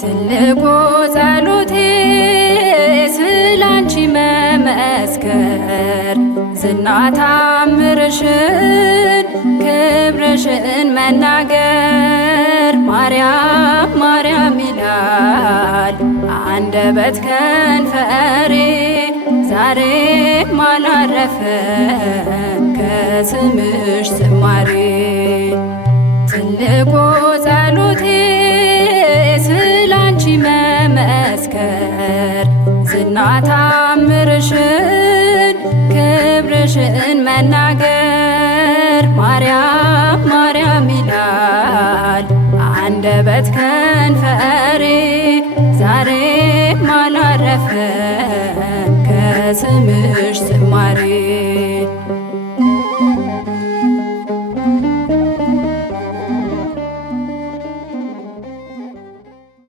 ትልቁ ጸሎቴ ስላንቺ መመስከር ዝና ታምርሽን ክብርሽን መናገር ማርያም ማርያም ይላል አንደበት ከንፈሬ ዛሬም አላረፈም ከስምሽ ዝማሬ። ትልቁ ጸሎቴ ስላንቺ መመስከር ዝና ታምርሽን ክብርሽን መናገር ማርያም ማርያም ይላል አንደበት ከንፈሬ ዛሬም አላረፈም ከስምሽ ዝማሬ።